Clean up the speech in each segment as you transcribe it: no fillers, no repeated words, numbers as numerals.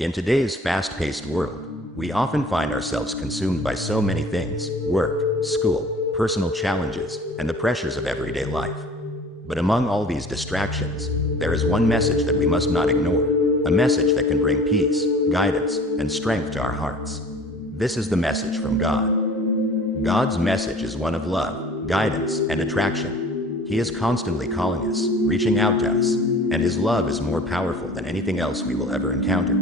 In today's fast-paced world, we often find ourselves consumed by so many things: work, school, personal challenges, and the pressures of everyday life. But among all these distractions, there is one message that we must not ignore, a message that can bring peace, guidance, and strength to our hearts. This is the message from God. God's message is one of love, guidance, and attraction. He is constantly calling us, reaching out to us, and His love is more powerful than anything else we will ever encounter.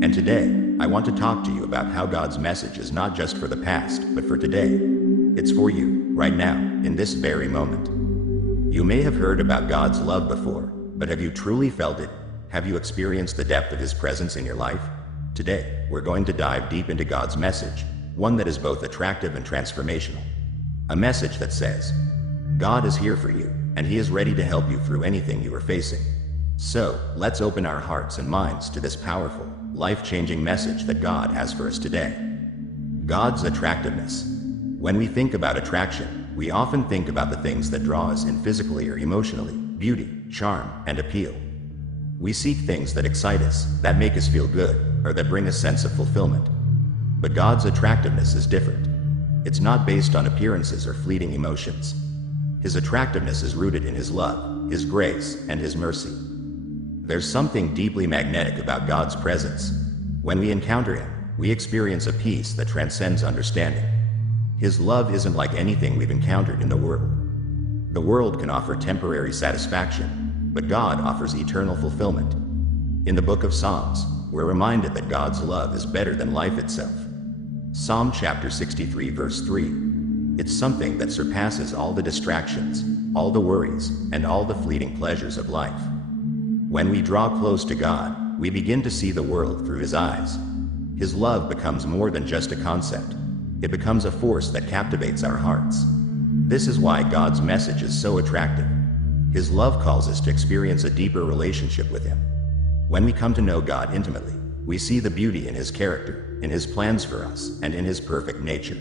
And today, I want to talk to you about how God's message is not just for the past, but for today. It's for you, right now, in this very moment. You may have heard about God's love before, but have you truly felt it? Have you experienced the depth of His presence in your life? Today, we're going to dive deep into God's message, one that is both attractive and transformational. A message that says, God is here for you, and He is ready to help you through anything you are facing. So, let's open our hearts and minds to this powerful, life-changing message that God has for us today. God's attractiveness. When we think about attraction, we often think about the things that draw us in physically or emotionally: beauty, charm, and appeal. We seek things that excite us, that make us feel good, or that bring a sense of fulfillment. But God's attractiveness is different. It's not based on appearances or fleeting emotions. His attractiveness is rooted in His love, His grace, and His mercy. There's something deeply magnetic about God's presence. When we encounter Him, we experience a peace that transcends understanding. His love isn't like anything we've encountered in the world. The world can offer temporary satisfaction, but God offers eternal fulfillment. In the book of Psalms, we're reminded that God's love is better than life itself. Psalm chapter 63 verse 3. It's something that surpasses all the distractions, all the worries, and all the fleeting pleasures of life. When we draw close to God, we begin to see the world through His eyes. His love becomes more than just a concept. It becomes a force that captivates our hearts. This is why God's message is so attractive. His love calls us to experience a deeper relationship with Him. When we come to know God intimately, we see the beauty in His character, in His plans for us, and in His perfect nature.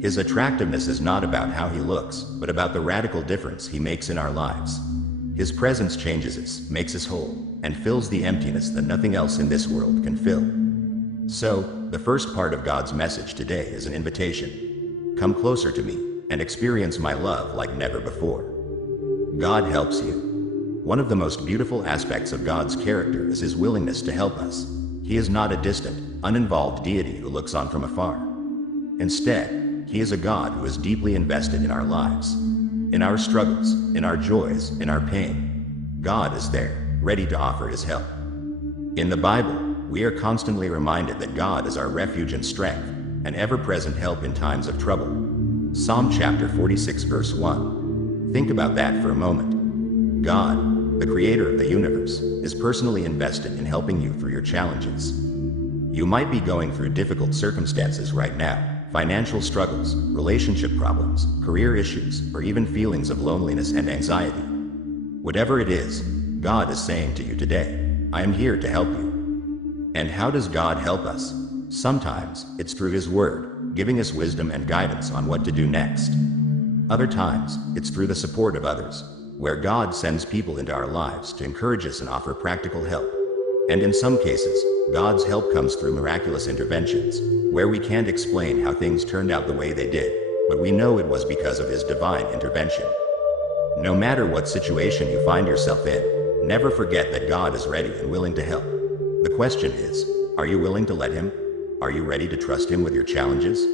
His attractiveness is not about how He looks, but about the radical difference He makes in our lives. His presence changes us, makes us whole, and fills the emptiness that nothing else in this world can fill. So, the first part of God's message today is an invitation. Come closer to me, and experience my love like never before. God helps you. One of the most beautiful aspects of God's character is His willingness to help us. He is not a distant, uninvolved deity who looks on from afar. Instead, He is a God who is deeply invested in our lives. In our struggles, in our joys, in our pain, God is there, ready to offer His help. In the Bible, we are constantly reminded that God is our refuge and strength, an ever-present help in times of trouble. Psalm chapter 46 verse 1. Think about that for a moment. God, the creator of the universe, is personally invested in helping you through your challenges. You might be going through difficult circumstances right now. Financial struggles, relationship problems, career issues, or even feelings of loneliness and anxiety. Whatever it is, God is saying to you today, I am here to help you. And how does God help us? Sometimes, it's through His Word, giving us wisdom and guidance on what to do next. Other times, it's through the support of others, where God sends people into our lives to encourage us and offer practical help. And in some cases, God's help comes through miraculous interventions, where we can't explain how things turned out the way they did, but we know it was because of His divine intervention. No matter what situation you find yourself in, never forget that God is ready and willing to help. The question is, are you willing to let Him? Are you ready to trust Him with your challenges?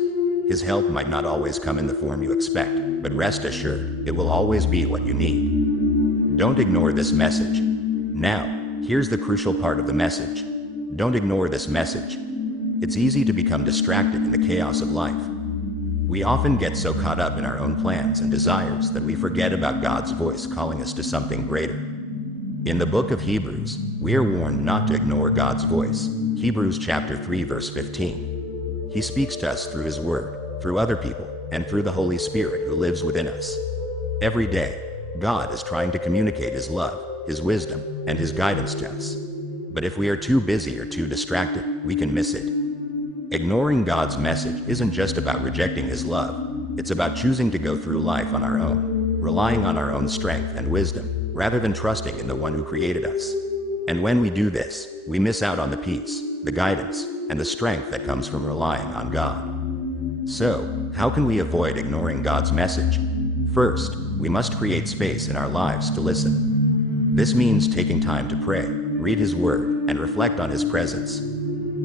His help might not always come in the form you expect, but rest assured, it will always be what you need. Don't ignore this message. Now, here's the crucial part of the message. Don't ignore this message. It's easy to become distracted in the chaos of life. We often get so caught up in our own plans and desires that we forget about God's voice calling us to something greater. In the book of Hebrews, we are warned not to ignore God's voice. Hebrews chapter 3 verse 15. He speaks to us through His Word, through other people, and through the Holy Spirit who lives within us. Every day, God is trying to communicate His love, His wisdom, and His guidance to us. But if we are too busy or too distracted, we can miss it. Ignoring God's message isn't just about rejecting His love. It's about choosing to go through life on our own, relying on our own strength and wisdom, rather than trusting in the one who created us. And when we do this, we miss out on the peace, the guidance, and the strength that comes from relying on God. So, how can we avoid ignoring God's message? First, we must create space in our lives to listen. This means taking time to pray, read His Word, and reflect on His presence.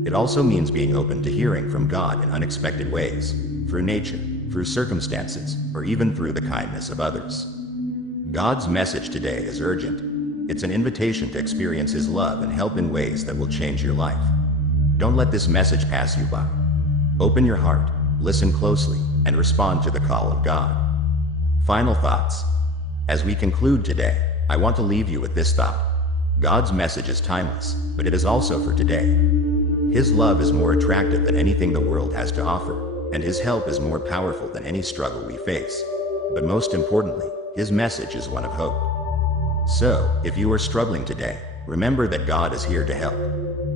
It also means being open to hearing from God in unexpected ways, through nature, through circumstances, or even through the kindness of others. God's message today is urgent. It's an invitation to experience His love and help in ways that will change your life. Don't let this message pass you by. Open your heart, listen closely, and respond to the call of God. Final thoughts. As we conclude today, I want to leave you with this thought. God's message is timeless, but it is also for today. His love is more attractive than anything the world has to offer, and His help is more powerful than any struggle we face. But most importantly, His message is one of hope. So, if you are struggling today, remember that God is here to help.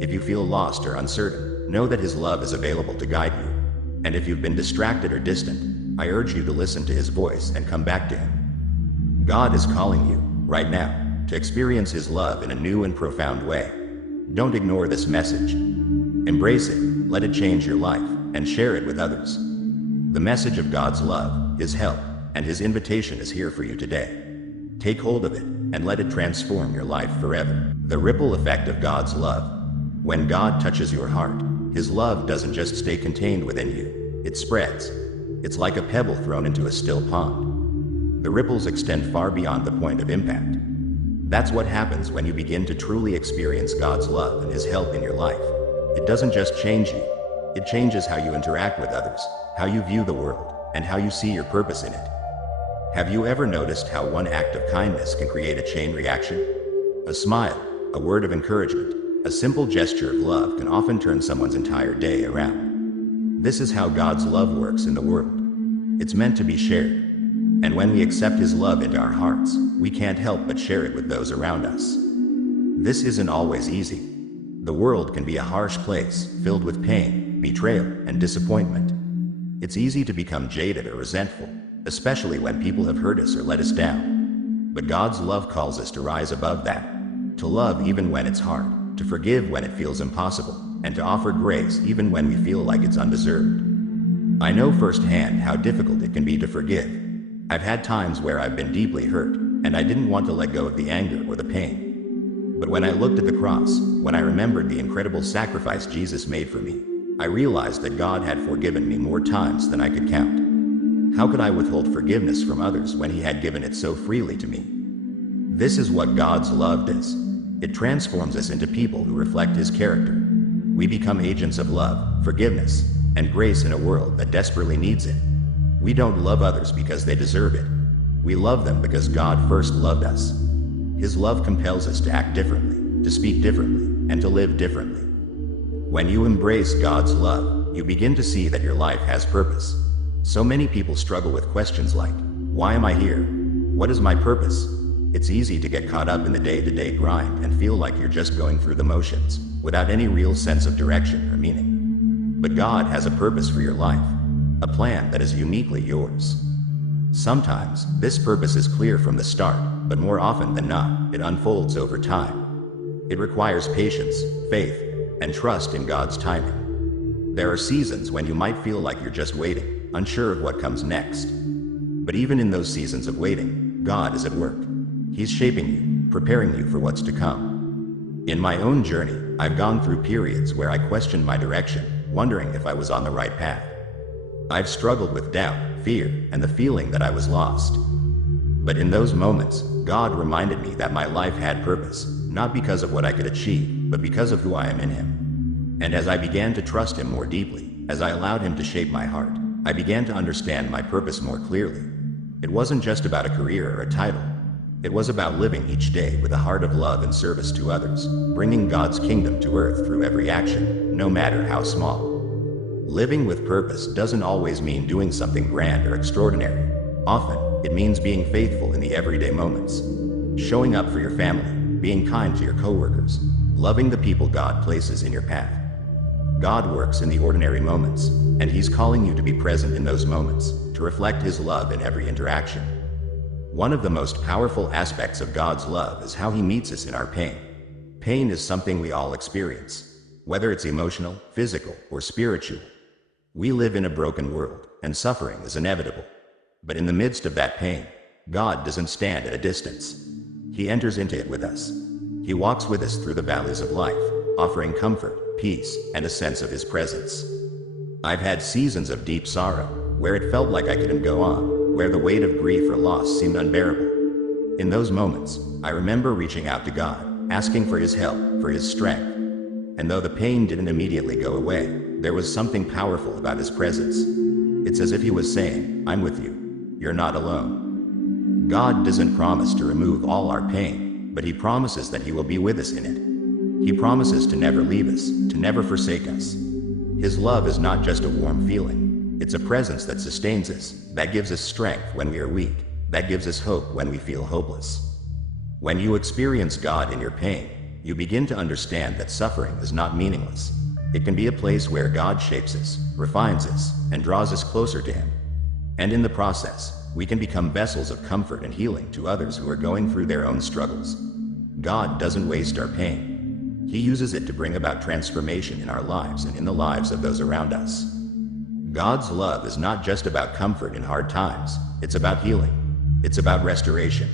If you feel lost or uncertain, know that His love is available to guide you. And if you've been distracted or distant, I urge you to listen to His voice and come back to Him. God is calling you, right now, to experience His love in a new and profound way. Don't ignore this message. Embrace it, let it change your life, and share it with others. The message of God's love, His help, and His invitation is here for you today. Take hold of it, and let it transform your life forever. The ripple effect of God's love. When God touches your heart, His love doesn't just stay contained within you, it spreads. It's like a pebble thrown into a still pond. The ripples extend far beyond the point of impact. That's what happens when you begin to truly experience God's love and His help in your life. It doesn't just change you, it changes how you interact with others, how you view the world, and how you see your purpose in it. Have you ever noticed how one act of kindness can create a chain reaction? A smile, a word of encouragement, a simple gesture of love can often turn someone's entire day around. This is how God's love works in the world. It's meant to be shared. And when we accept His love into our hearts, we can't help but share it with those around us. This isn't always easy. The world can be a harsh place, filled with pain, betrayal, and disappointment. It's easy to become jaded or resentful, especially when people have hurt us or let us down. But God's love calls us to rise above that, to love even when it's hard, to forgive when it feels impossible, and to offer grace even when we feel like it's undeserved. I know firsthand how difficult it can be to forgive. I've had times where I've been deeply hurt, and I didn't want to let go of the anger or the pain. But when I looked at the cross, when I remembered the incredible sacrifice Jesus made for me, I realized that God had forgiven me more times than I could count. How could I withhold forgiveness from others when He had given it so freely to me? This is what God's love does. It transforms us into people who reflect His character. We become agents of love, forgiveness, and grace in a world that desperately needs it. We don't love others because they deserve it. We love them because God first loved us. His love compels us to act differently, to speak differently, and to live differently. When you embrace God's love, you begin to see that your life has purpose. So many people struggle with questions like, why am I here? What is my purpose? It's easy to get caught up in the day-to-day grind and feel like you're just going through the motions, without any real sense of direction or meaning. But God has a purpose for your life, a plan that is uniquely yours. Sometimes, this purpose is clear from the start, but more often than not, it unfolds over time. It requires patience, faith, and trust in God's timing. There are seasons when you might feel like you're just waiting, unsure of what comes next. But even in those seasons of waiting, God is at work. He's shaping you, preparing you for what's to come. In my own journey, I've gone through periods where I questioned my direction, wondering if I was on the right path. I've struggled with doubt, fear, and the feeling that I was lost. But in those moments, God reminded me that my life had purpose, not because of what I could achieve, but because of who I am in Him. And as I began to trust Him more deeply, as I allowed Him to shape my heart, I began to understand my purpose more clearly. It wasn't just about a career or a title. It was about living each day with a heart of love and service to others, bringing God's kingdom to earth through every action, no matter how small. Living with purpose doesn't always mean doing something grand or extraordinary. Often, it means being faithful in the everyday moments. Showing up for your family, being kind to your coworkers, loving the people God places in your path. God works in the ordinary moments, and He's calling you to be present in those moments, to reflect His love in every interaction. One of the most powerful aspects of God's love is how He meets us in our pain. Pain is something we all experience, whether it's emotional, physical, or spiritual. We live in a broken world, and suffering is inevitable. But in the midst of that pain, God doesn't stand at a distance. He enters into it with us. He walks with us through the valleys of life, offering comfort, peace, and a sense of His presence. I've had seasons of deep sorrow, where it felt like I couldn't go on, where the weight of grief or loss seemed unbearable. In those moments, I remember reaching out to God, asking for His help, for His strength. And though the pain didn't immediately go away, there was something powerful about His presence. It's as if He was saying, "I'm with you. You're not alone." God doesn't promise to remove all our pain, but He promises that He will be with us in it. He promises to never leave us, to never forsake us. His love is not just a warm feeling. It's a presence that sustains us, that gives us strength when we are weak, that gives us hope when we feel hopeless. When you experience God in your pain, you begin to understand that suffering is not meaningless. It can be a place where God shapes us, refines us, and draws us closer to Him. And in the process, we can become vessels of comfort and healing to others who are going through their own struggles. God doesn't waste our pain. He uses it to bring about transformation in our lives and in the lives of those around us. God's love is not just about comfort in hard times, it's about healing. It's about restoration.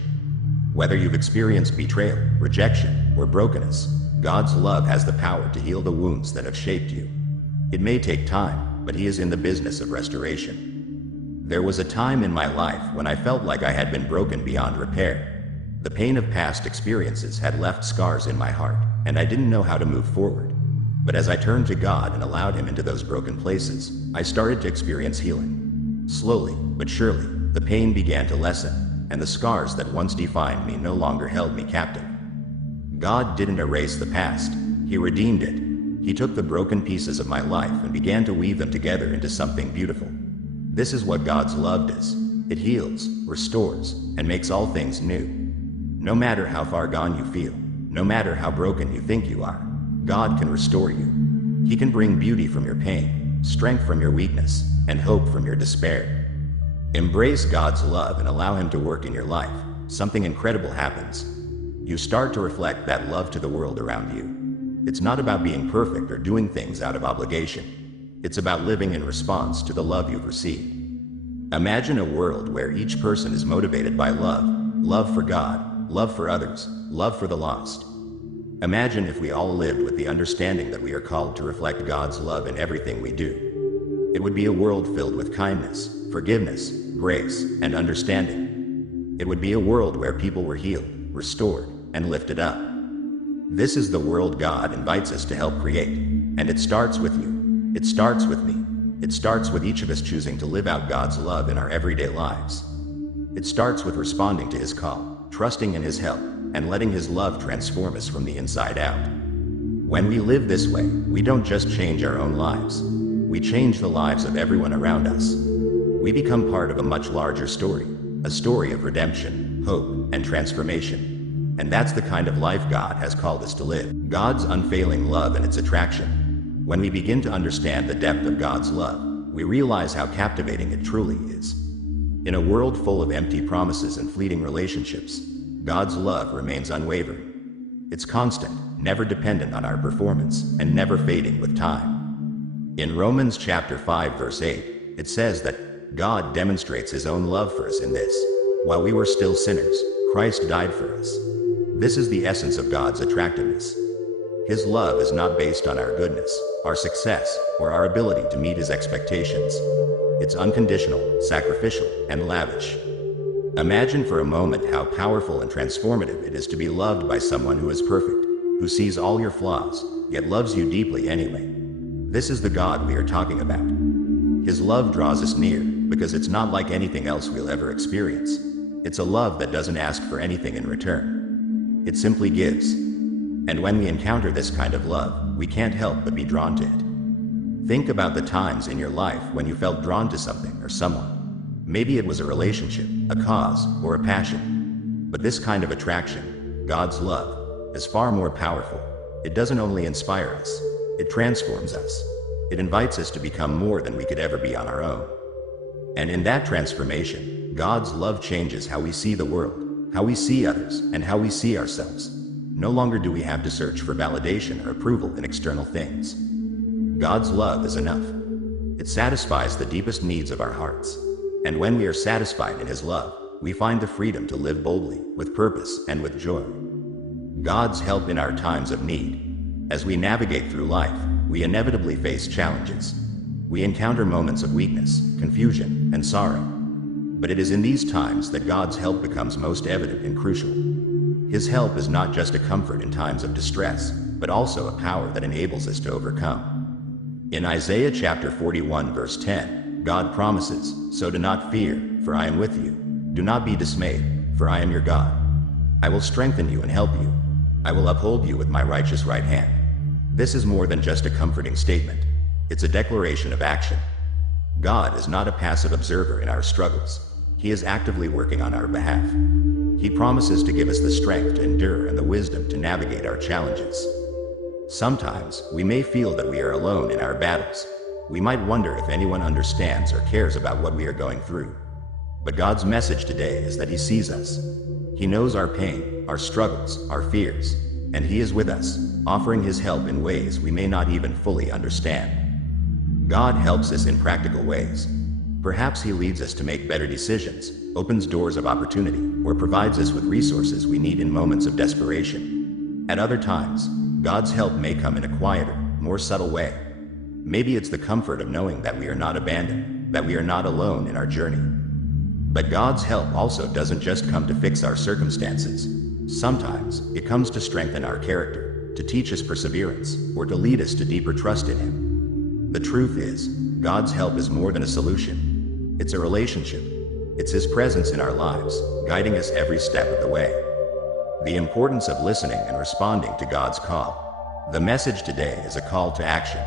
Whether you've experienced betrayal, rejection, or brokenness, God's love has the power to heal the wounds that have shaped you. It may take time, but He is in the business of restoration. There was a time in my life when I felt like I had been broken beyond repair. The pain of past experiences had left scars in my heart, and I didn't know how to move forward. But as I turned to God and allowed Him into those broken places, I started to experience healing. Slowly, but surely, the pain began to lessen, and the scars that once defined me no longer held me captive. God didn't erase the past, He redeemed it. He took the broken pieces of my life and began to weave them together into something beautiful. This is what God's love does. It heals, restores, and makes all things new. No matter how far gone you feel, no matter how broken you think you are, God can restore you. He can bring beauty from your pain, strength from your weakness, and hope from your despair. Embrace God's love and allow Him to work in your life. Something incredible happens. You start to reflect that love to the world around you. It's not about being perfect or doing things out of obligation. It's about living in response to the love you've received. Imagine a world where each person is motivated by love, love for God, love for others, love for the lost. Imagine if we all lived with the understanding that we are called to reflect God's love in everything we do. It would be a world filled with kindness, forgiveness, grace, and understanding. It would be a world where people were healed, restored, and lifted up. This is the world God invites us to help create, and it starts with you. It starts with me. It starts with each of us choosing to live out God's love in our everyday lives. It starts with responding to His call, trusting in His help, and letting His love transform us from the inside out. When we live this way, we don't just change our own lives. We change the lives of everyone around us. We become part of a much larger story, a story of redemption, hope, and transformation. And that's the kind of life God has called us to live. God's unfailing love and its attraction. When we begin to understand the depth of God's love, we realize how captivating it truly is. In a world full of empty promises and fleeting relationships, God's love remains unwavering. It's constant, never dependent on our performance, and never fading with time. In Romans chapter 5 verse 8, it says that God demonstrates His own love for us in this: while we were still sinners, Christ died for us. This is the essence of God's attractiveness. His love is not based on our goodness, our success, or our ability to meet His expectations. It's unconditional, sacrificial, and lavish. Imagine for a moment how powerful and transformative it is to be loved by someone who is perfect, who sees all your flaws, yet loves you deeply anyway. This is the God we are talking about. His love draws us near, because it's not like anything else we'll ever experience. It's a love that doesn't ask for anything in return. It simply gives. And when we encounter this kind of love, we can't help but be drawn to it. Think about the times in your life when you felt drawn to something or someone. Maybe it was a relationship, a cause, or a passion. But this kind of attraction, God's love, is far more powerful. It doesn't only inspire us, it transforms us. It invites us to become more than we could ever be on our own. And in that transformation, God's love changes how we see the world, how we see others, and how we see ourselves. No longer do we have to search for validation or approval in external things. God's love is enough. It satisfies the deepest needs of our hearts. And when we are satisfied in His love, we find the freedom to live boldly, with purpose, and with joy. God's help in our times of need. As we navigate through life, we inevitably face challenges. We encounter moments of weakness, confusion, and sorrow. But it is in these times that God's help becomes most evident and crucial. His help is not just a comfort in times of distress, but also a power that enables us to overcome. In Isaiah chapter 41 verse 10, God promises, "So do not fear, for I am with you. Do not be dismayed, for I am your God. I will strengthen you and help you. I will uphold you with my righteous right hand." This is more than just a comforting statement. It's a declaration of action. God is not a passive observer in our struggles. He is actively working on our behalf. He promises to give us the strength to endure and the wisdom to navigate our challenges. Sometimes, we may feel that we are alone in our battles. We might wonder if anyone understands or cares about what we are going through. But God's message today is that He sees us. He knows our pain, our struggles, our fears, and He is with us, offering His help in ways we may not even fully understand. God helps us in practical ways. Perhaps He leads us to make better decisions, opens doors of opportunity, or provides us with resources we need in moments of desperation. At other times, God's help may come in a quieter, more subtle way. Maybe it's the comfort of knowing that we are not abandoned, that we are not alone in our journey. But God's help also doesn't just come to fix our circumstances. Sometimes, it comes to strengthen our character, to teach us perseverance, or to lead us to deeper trust in Him. The truth is, God's help is more than a solution. It's a relationship. It's His presence in our lives, guiding us every step of the way. The importance of listening and responding to God's call. The message today is a call to action.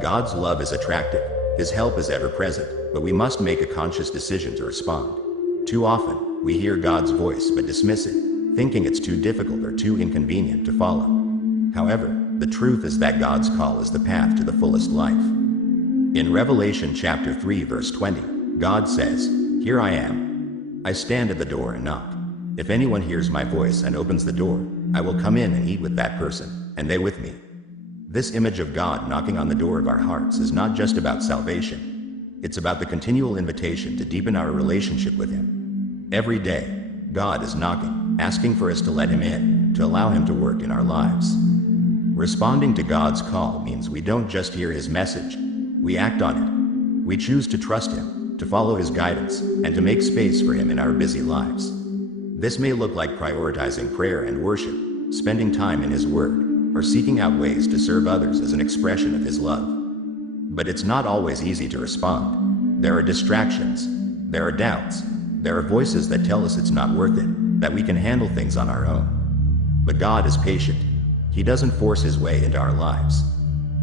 God's love is attractive, His help is ever present, but we must make a conscious decision to respond. Too often, we hear God's voice but dismiss it, thinking it's too difficult or too inconvenient to follow. However, the truth is that God's call is the path to the fullest life. In Revelation chapter 3 verse 20, God says, "Here I am. I stand at the door and knock. If anyone hears my voice and opens the door, I will come in and eat with that person, and they with me." This image of God knocking on the door of our hearts is not just about salvation. It's about the continual invitation to deepen our relationship with Him. Every day, God is knocking, asking for us to let Him in, to allow Him to work in our lives. Responding to God's call means we don't just hear His message, we act on it. We choose to trust Him, to follow His guidance, and to make space for Him in our busy lives. This may look like prioritizing prayer and worship, spending time in His Word, or seeking out ways to serve others as an expression of His love. But it's not always easy to respond. There are distractions, there are doubts, there are voices that tell us it's not worth it, that we can handle things on our own. But God is patient. He doesn't force His way into our lives.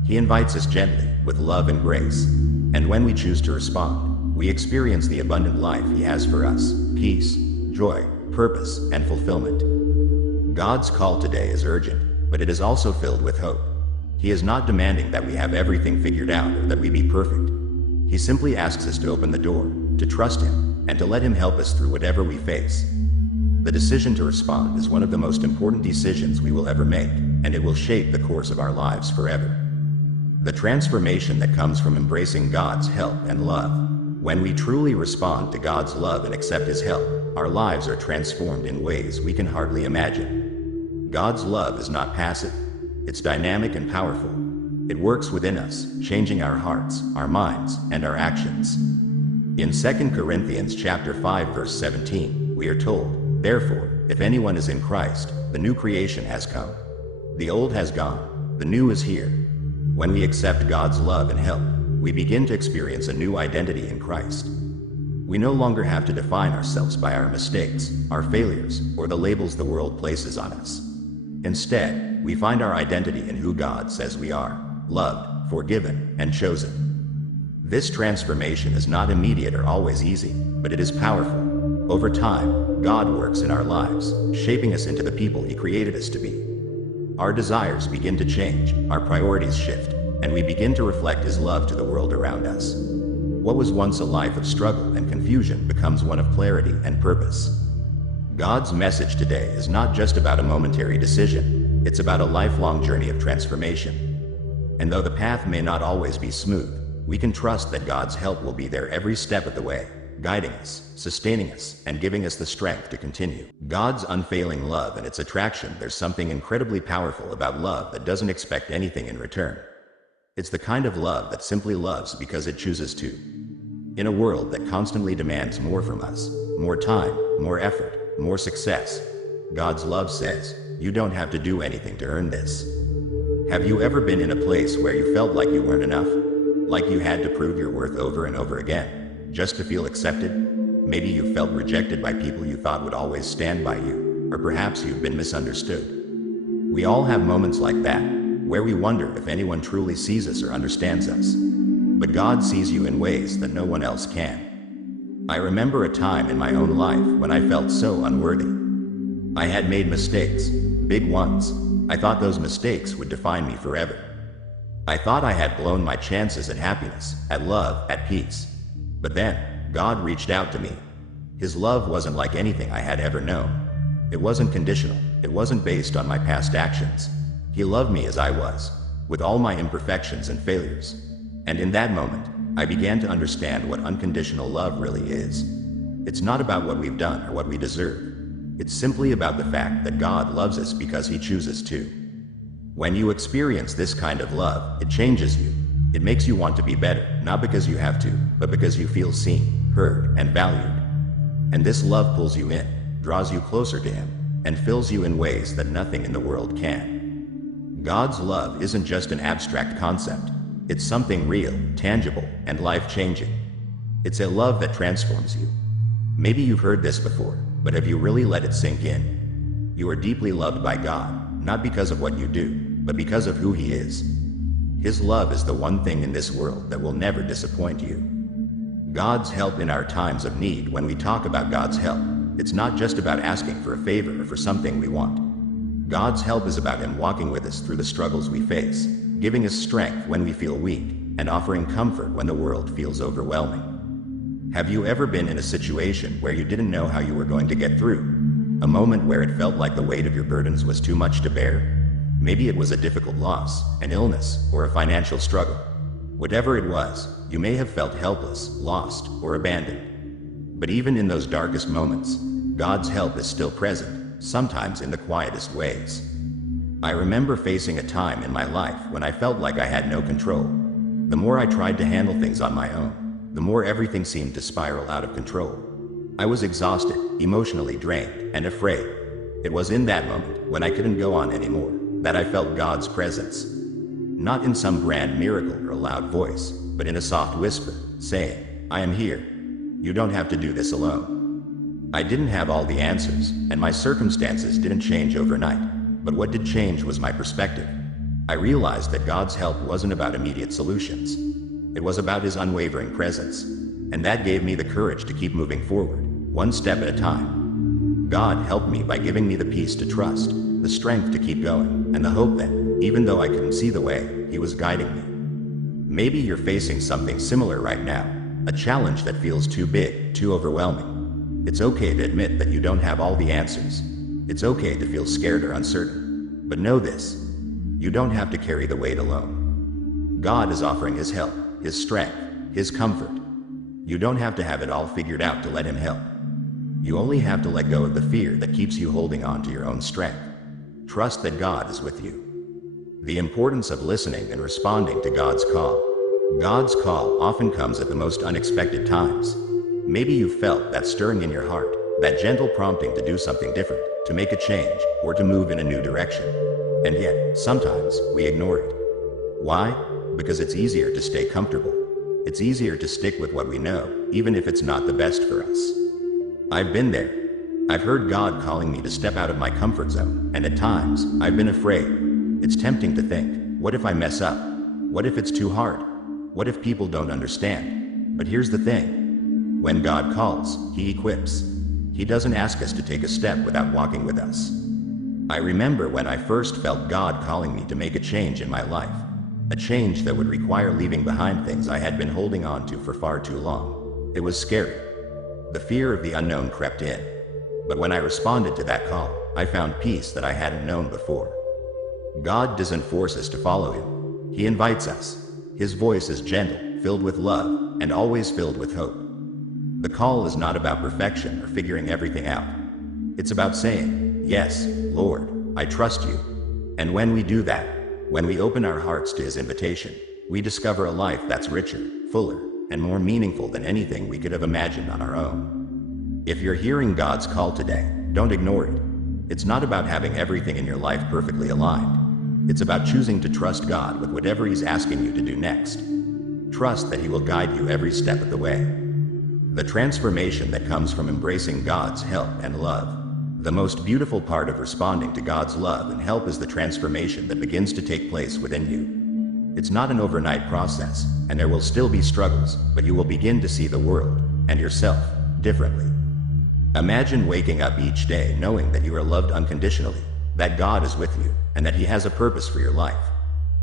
He invites us gently, with love and grace. And when we choose to respond, we experience the abundant life He has for us: peace, joy, purpose, and fulfillment. God's call today is urgent, but it is also filled with hope. He is not demanding that we have everything figured out or that we be perfect. He simply asks us to open the door, to trust Him, and to let Him help us through whatever we face. The decision to respond is one of the most important decisions we will ever make, and it will shape the course of our lives forever. The transformation that comes from embracing God's help and love. When we truly respond to God's love and accept His help, our lives are transformed in ways we can hardly imagine. God's love is not passive. It's dynamic and powerful. It works within us, changing our hearts, our minds, and our actions. In 2 Corinthians chapter 5 verse 17, we are told, "Therefore, if anyone is in Christ, the new creation has come. The old has gone, the new is here." When we accept God's love and help, we begin to experience a new identity in Christ. We no longer have to define ourselves by our mistakes, our failures, or the labels the world places on us. Instead, we find our identity in who God says we are: loved, forgiven, and chosen. This transformation is not immediate or always easy, but it is powerful. Over time, God works in our lives, shaping us into the people He created us to be. Our desires begin to change, our priorities shift, and we begin to reflect His love to the world around us. What was once a life of struggle and confusion becomes one of clarity and purpose. God's message today is not just about a momentary decision. It's about a lifelong journey of transformation. And though the path may not always be smooth, we can trust that God's help will be there every step of the way, guiding us, sustaining us, and giving us the strength to continue. God's unfailing love and its attraction. There's something incredibly powerful about love that doesn't expect anything in return. It's the kind of love that simply loves because it chooses to. In a world that constantly demands more from us, more time, more effort, more success, God's love says, you don't have to do anything to earn this. Have you ever been in a place where you felt like you weren't enough? Like you had to prove your worth over and over again, just to feel accepted? Maybe you felt rejected by people you thought would always stand by you, or perhaps you've been misunderstood. We all have moments like that, where we wonder if anyone truly sees us or understands us. But God sees you in ways that no one else can. I remember a time in my own life when I felt so unworthy. I had made mistakes, big ones. I thought those mistakes would define me forever. I thought I had blown my chances at happiness, at love, at peace. But then, God reached out to me. His love wasn't like anything I had ever known. It wasn't conditional. It wasn't based on my past actions. He loved me as I was, with all my imperfections and failures. And in that moment, I began to understand what unconditional love really is. It's not about what we've done or what we deserve. It's simply about the fact that God loves us because He chooses to. When you experience this kind of love, it changes you. It makes you want to be better, not because you have to, but because you feel seen, heard, and valued. And this love pulls you in, draws you closer to Him, and fills you in ways that nothing in the world can. God's love isn't just an abstract concept. It's something real, tangible, and life-changing. It's a love that transforms you. Maybe you've heard this before, but have you really let it sink in? You are deeply loved by God, not because of what you do, but because of who He is. His love is the one thing in this world that will never disappoint you. God's help in our times of need. When we talk about God's help, it's not just about asking for a favor or for something we want. God's help is about Him walking with us through the struggles we face, giving us strength when we feel weak, and offering comfort when the world feels overwhelming. Have you ever been in a situation where you didn't know how you were going to get through? A moment where it felt like the weight of your burdens was too much to bear? Maybe it was a difficult loss, an illness, or a financial struggle. Whatever it was, you may have felt helpless, lost, or abandoned. But even in those darkest moments, God's help is still present, sometimes in the quietest ways. I remember facing a time in my life when I felt like I had no control. The more I tried to handle things on my own, the more everything seemed to spiral out of control. I was exhausted, emotionally drained, and afraid. It was in that moment, when I couldn't go on anymore, that I felt God's presence. Not in some grand miracle or a loud voice, but in a soft whisper, saying, I am here. You don't have to do this alone. I didn't have all the answers, and my circumstances didn't change overnight. But what did change was my perspective. I realized that God's help wasn't about immediate solutions. It was about His unwavering presence. And that gave me the courage to keep moving forward, one step at a time. God helped me by giving me the peace to trust, the strength to keep going, and the hope that, even though I couldn't see the way, He was guiding me. Maybe you're facing something similar right now, a challenge that feels too big, too overwhelming. It's okay to admit that you don't have all the answers. It's okay to feel scared or uncertain. But know this, you don't have to carry the weight alone. God is offering His help, His strength, His comfort. You don't have to have it all figured out to let Him help. You only have to let go of the fear that keeps you holding on to your own strength. Trust that God is with you. The importance of listening and responding to God's call. God's call often comes at the most unexpected times. Maybe you felt that stirring in your heart, that gentle prompting to do something different, to make a change, or to move in a new direction. And yet, sometimes, we ignore it. Why? Because it's easier to stay comfortable. It's easier to stick with what we know, even if it's not the best for us. I've been there. I've heard God calling me to step out of my comfort zone, and at times, I've been afraid. It's tempting to think, what if I mess up? What if it's too hard? What if people don't understand? But here's the thing. When God calls, He equips. He doesn't ask us to take a step without walking with us. I remember when I first felt God calling me to make a change in my life. A change that would require leaving behind things I had been holding on to for far too long. It was scary. The fear of the unknown crept in. But when I responded to that call, I found peace that I hadn't known before. God doesn't force us to follow him. He invites us. His voice is gentle, filled with love, and always filled with hope. The call is not about perfection or figuring everything out. It's about saying, "Yes, Lord, I trust you." And when we do that, when we open our hearts to his invitation, we discover a life that's richer, fuller, and more meaningful than anything we could have imagined on our own. If you're hearing God's call today, don't ignore it. It's not about having everything in your life perfectly aligned. It's about choosing to trust God with whatever he's asking you to do next. Trust that he will guide you every step of the way. The transformation that comes from embracing God's help and love. The most beautiful part of responding to God's love and help is the transformation that begins to take place within you. It's not an overnight process, and there will still be struggles, but you will begin to see the world, and yourself, differently. Imagine waking up each day knowing that you are loved unconditionally, that God is with you, and that he has a purpose for your life.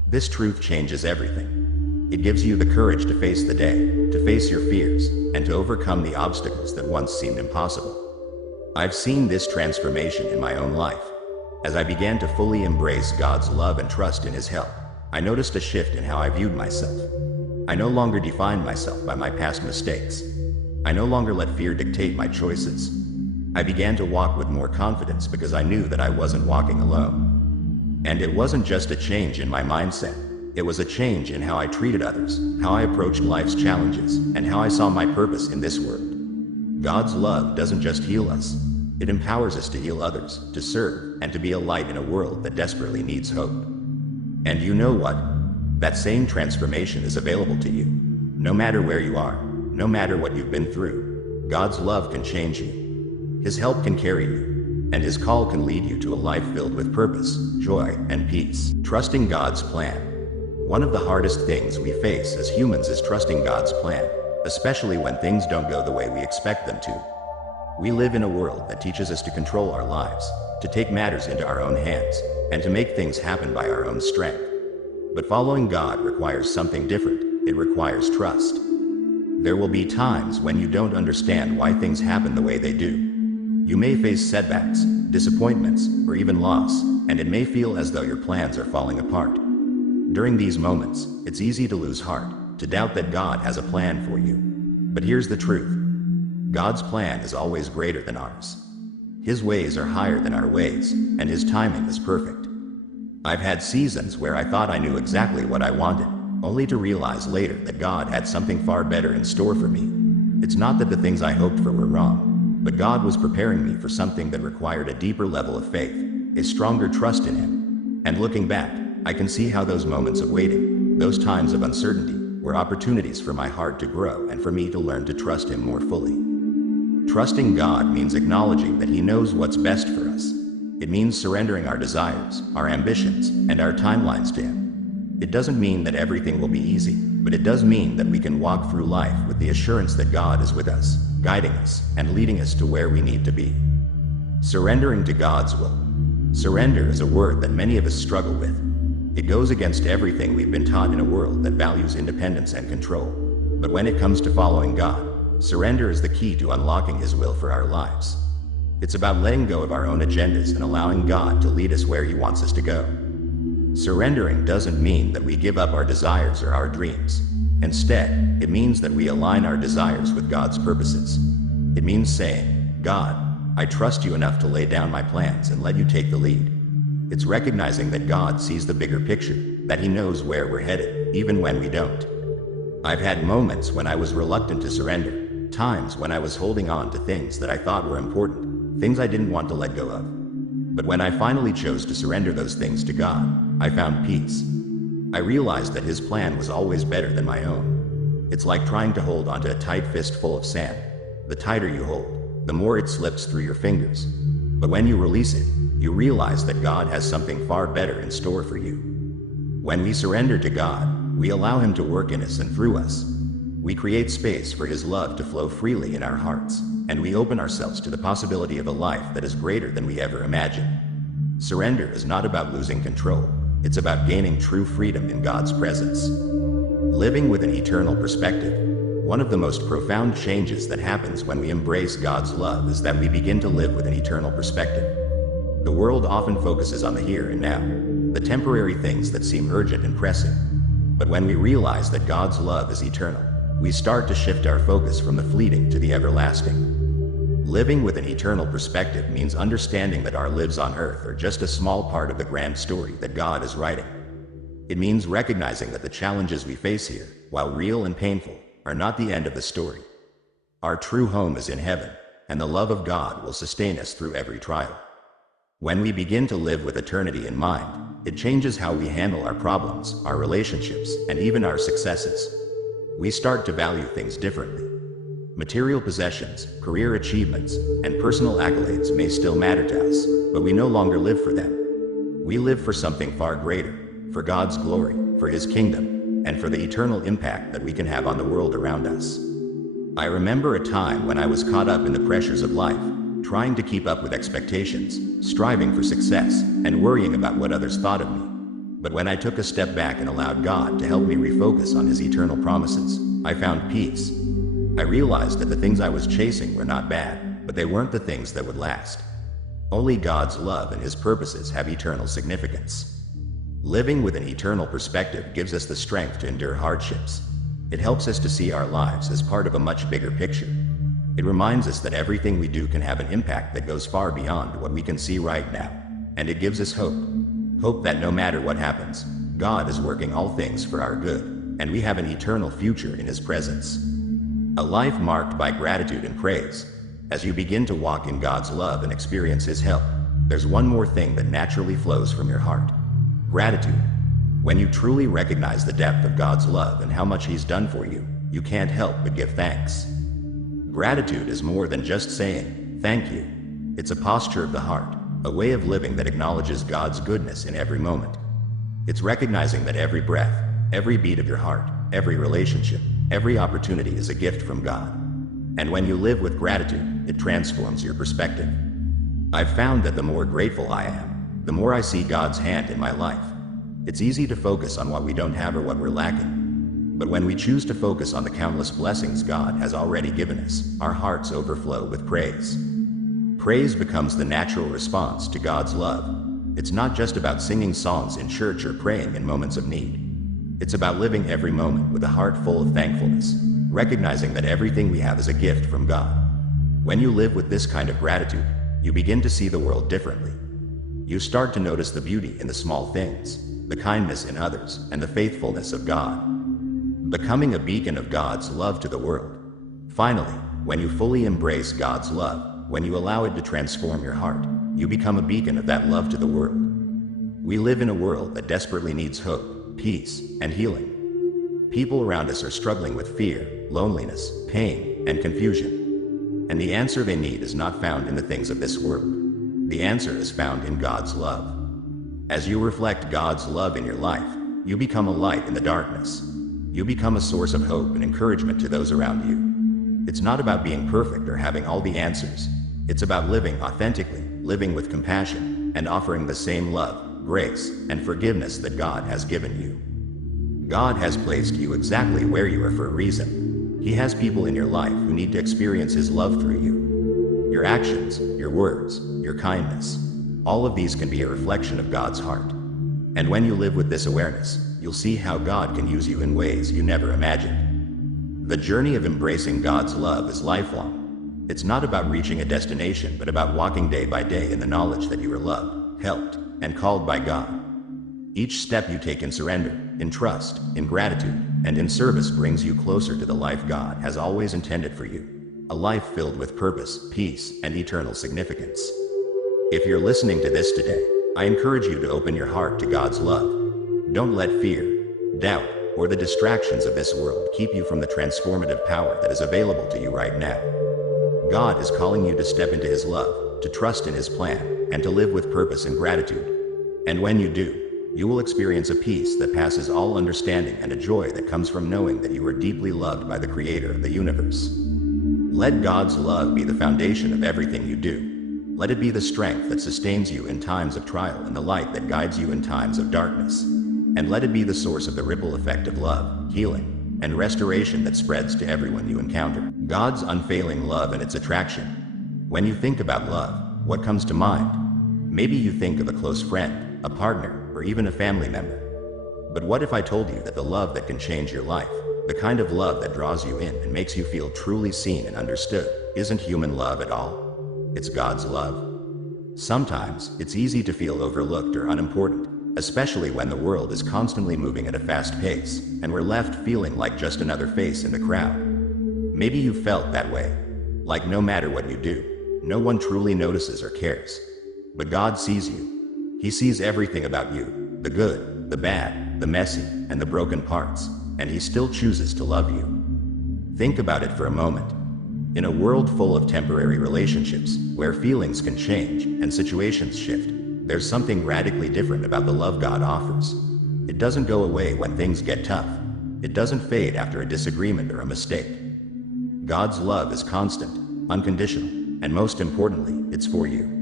This truth changes everything. It gives you the courage to face the day, to face your fears, and to overcome the obstacles that once seemed impossible. I've seen this transformation in my own life. As I began to fully embrace God's love and trust in his help, I noticed a shift in how I viewed myself. I no longer defined myself by my past mistakes. I no longer let fear dictate my choices. I began to walk with more confidence because I knew that I wasn't walking alone. And it wasn't just a change in my mindset. It was a change in how I treated others, how I approached life's challenges, and how I saw my purpose in this world. God's love doesn't just heal us. It empowers us to heal others, to serve, and to be a light in a world that desperately needs hope. And you know what? That same transformation is available to you. No matter where you are, no matter what you've been through, God's love can change you. His help can carry you, and his call can lead you to a life filled with purpose, joy, and peace. Trusting God's plan. One of the hardest things we face as humans is trusting God's plan, especially when things don't go the way we expect them to. We live in a world that teaches us to control our lives, to take matters into our own hands, and to make things happen by our own strength. But following God requires something different. It requires trust. There will be times when you don't understand why things happen the way they do. You may face setbacks, disappointments, or even loss, and it may feel as though your plans are falling apart. During these moments, it's easy to lose heart, to doubt that God has a plan for you. But here's the truth. God's plan is always greater than ours. His ways are higher than our ways, and his timing is perfect. I've had seasons where I thought I knew exactly what I wanted, only to realize later that God had something far better in store for me. It's not that the things I hoped for were wrong, but God was preparing me for something that required a deeper level of faith, a stronger trust in him. And looking back, I can see how those moments of waiting, those times of uncertainty, were opportunities for my heart to grow and for me to learn to trust him more fully. Trusting God means acknowledging that he knows what's best for us. It means surrendering our desires, our ambitions, and our timelines to him. It doesn't mean that everything will be easy, but it does mean that we can walk through life with the assurance that God is with us, guiding us, and leading us to where we need to be. Surrendering to God's will. Surrender is a word that many of us struggle with. It goes against everything we've been taught in a world that values independence and control. But when it comes to following God, surrender is the key to unlocking his will for our lives. It's about letting go of our own agendas and allowing God to lead us where he wants us to go. Surrendering doesn't mean that we give up our desires or our dreams. Instead, it means that we align our desires with God's purposes. It means saying, "God, I trust you enough to lay down my plans and let you take the lead." It's recognizing that God sees the bigger picture, that he knows where we're headed, even when we don't. I've had moments when I was reluctant to surrender, times when I was holding on to things that I thought were important, things I didn't want to let go of. But when I finally chose to surrender those things to God, I found peace. I realized that his plan was always better than my own. It's like trying to hold onto a tight fist full of sand. The tighter you hold, the more it slips through your fingers. But when you release it, you realize that God has something far better in store for you. When we surrender to God, we allow him to work in us and through us. We create space for his love to flow freely in our hearts, and we open ourselves to the possibility of a life that is greater than we ever imagined. Surrender is not about losing control. It's about gaining true freedom in God's presence. Living with an eternal perspective. One of the most profound changes that happens when we embrace God's love is that we begin to live with an eternal perspective. The world often focuses on the here and now, the temporary things that seem urgent and pressing. But when we realize that God's love is eternal, we start to shift our focus from the fleeting to the everlasting. Living with an eternal perspective means understanding that our lives on earth are just a small part of the grand story that God is writing. It means recognizing that the challenges we face here, while real and painful, are not the end of the story. Our true home is in heaven, and the love of God will sustain us through every trial. When we begin to live with eternity in mind, it changes how we handle our problems, our relationships, and even our successes. We start to value things differently. Material possessions, career achievements, and personal accolades may still matter to us, but we no longer live for them. We live for something far greater, for God's glory, for His kingdom, and for the eternal impact that we can have on the world around us. I remember a time when I was caught up in the pressures of life, trying to keep up with expectations, striving for success, and worrying about what others thought of me. But when I took a step back and allowed God to help me refocus on His eternal promises, I found peace. I realized that the things I was chasing were not bad, but they weren't the things that would last. Only God's love and His purposes have eternal significance. Living with an eternal perspective gives us the strength to endure hardships. It helps us to see our lives as part of a much bigger picture. It reminds us that everything we do can have an impact that goes far beyond what we can see right now. And it gives us hope. Hope that no matter what happens, God is working all things for our good, and we have an eternal future in His presence. A life marked by gratitude and praise. As you begin to walk in God's love and experience His help, there's one more thing that naturally flows from your heart. Gratitude. When you truly recognize the depth of God's love and how much He's done for you, you can't help but give thanks. Gratitude is more than just saying, "Thank you." It's a posture of the heart, a way of living that acknowledges God's goodness in every moment. It's recognizing that every breath, every beat of your heart, every relationship, every opportunity is a gift from God. And when you live with gratitude, it transforms your perspective. I've found that the more grateful I am, the more I see God's hand in my life. It's easy to focus on what we don't have or what we're lacking. But when we choose to focus on the countless blessings God has already given us, our hearts overflow with praise. Praise becomes the natural response to God's love. It's not just about singing songs in church or praying in moments of need. It's about living every moment with a heart full of thankfulness, recognizing that everything we have is a gift from God. When you live with this kind of gratitude, you begin to see the world differently. You start to notice the beauty in the small things, the kindness in others, and the faithfulness of God. Becoming a beacon of God's love to the world. Finally, when you fully embrace God's love, when you allow it to transform your heart, you become a beacon of that love to the world. We live in a world that desperately needs hope, peace, and healing. People around us are struggling with fear, loneliness, pain, and confusion. And the answer they need is not found in the things of this world. The answer is found in God's love. As you reflect God's love in your life, you become a light in the darkness. You become a source of hope and encouragement to those around you. It's not about being perfect or having all the answers. It's about living authentically, living with compassion, and offering the same love, grace, and forgiveness that God has given you. God has placed you exactly where you are for a reason. He has people in your life who need to experience His love through you. Your actions, your words, your kindness, all of these can be a reflection of God's heart. And when you live with this awareness, you'll see how God can use you in ways you never imagined. The journey of embracing God's love is lifelong. It's not about reaching a destination, but about walking day by day in the knowledge that you are loved, helped, and called by God. Each step you take in surrender, in trust, in gratitude, and in service brings you closer to the life God has always intended for you. A life filled with purpose, peace, and eternal significance. If you're listening to this today, I encourage you to open your heart to God's love. Don't let fear, doubt, or the distractions of this world keep you from the transformative power that is available to you right now. God is calling you to step into His love, to trust in His plan, and to live with purpose and gratitude. And when you do, you will experience a peace that passes all understanding and a joy that comes from knowing that you are deeply loved by the Creator of the universe. Let God's love be the foundation of everything you do. Let it be the strength that sustains you in times of trial and the light that guides you in times of darkness. And let it be the source of the ripple effect of love, healing, and restoration that spreads to everyone you encounter. God's unfailing love and its attraction. When you think about love, what comes to mind? Maybe you think of a close friend, a partner, or even a family member. But what if I told you that the love that can change your life, the kind of love that draws you in and makes you feel truly seen and understood, isn't human love at all? It's God's love. Sometimes, it's easy to feel overlooked or unimportant, especially when the world is constantly moving at a fast pace, and we're left feeling like just another face in the crowd. Maybe you felt that way, like no matter what you do, no one truly notices or cares. But God sees you. He sees everything about you, the good, the bad, the messy, and the broken parts, and He still chooses to love you. Think about it for a moment. In a world full of temporary relationships, where feelings can change and situations shift, there's something radically different about the love God offers. It doesn't go away when things get tough. It doesn't fade after a disagreement or a mistake. God's love is constant, unconditional, and most importantly, it's for you.